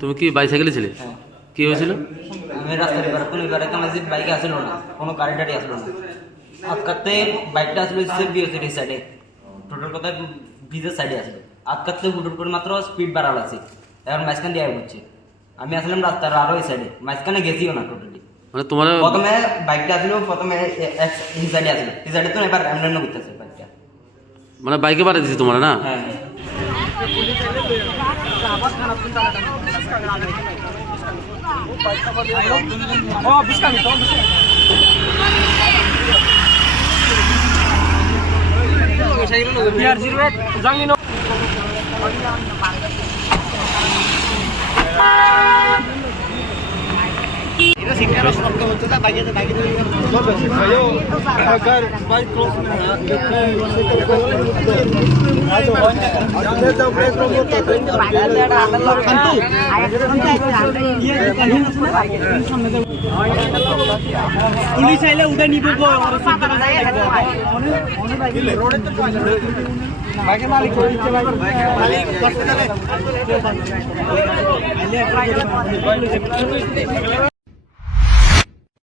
তুমি কি বাইসাইকেলে ছিলে? হ্যাঁ। কি হয়েছিল? আমি রাস্তার এবার কোনো এবারে আমার যে বাইকে আসলো না, কোনো গাড়ি টাড়ি আসলো না। আটকাতে বাইকটা আসলো হচ্ছে বিওসিটির সাইডে, টোটাল কথা ব্রিজের সাইডে আসলো। আটকাতে হুটুট করে মাত্র স্পিড বাড়াল আছে, এখন মাঝখান দিয়ে ঘুরছে। আমি আসলাম রাস্তার আরো এই সাইডে, মাঝখানে গেছিও না টোটালি। মানে তোমার প্রথমে বাইকটা আসলো, প্রথমে এই সাইডে আসলো, এই সাইডে তো এবার এমন করতেছে বাইকটা। মানে বাইকে পাঠিয়ে দিচ্ছে তোমার না? হ্যাঁ अगर बाइक क्रॉस में है पुलिस आइले उधर नहीं बोलबो बाइक मालिक मालिक